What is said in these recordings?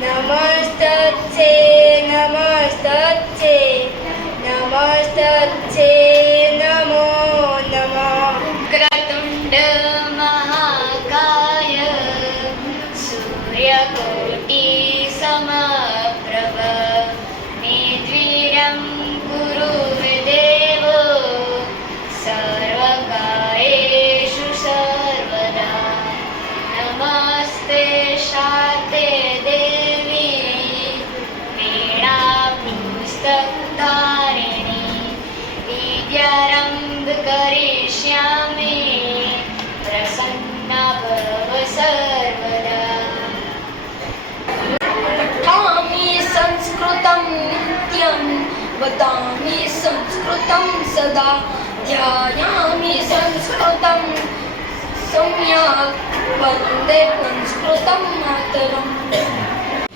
नमस्तस्ये नमस्तस्ये नमस्तस्ये नमो नमः। क्रतुण्ड महाकाय सूर्यकोटि समप्रभ निर्विघ्नं कुरु मे देव सर्वकार्येषु सर्वदा। नमस्ते शाते देवी वीणापुस्तकधारिणी विद्यारम्भ करिष्यामि प्रसन्ना भव सर्वदा। पठामि संस्कृतं नित्यं वदामि संस्कृतं सदा ध्यायामि संस्कृतं सम्यक् वन्दे संस्कृतं मातरम्।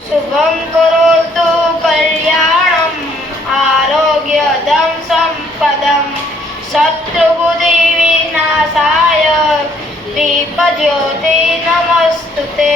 शुभं करोतु कल्याणम् आरोग्यदं सम्पदं शत्रुबुद्धिविनाशाय दीपज्योति नमस्तुते।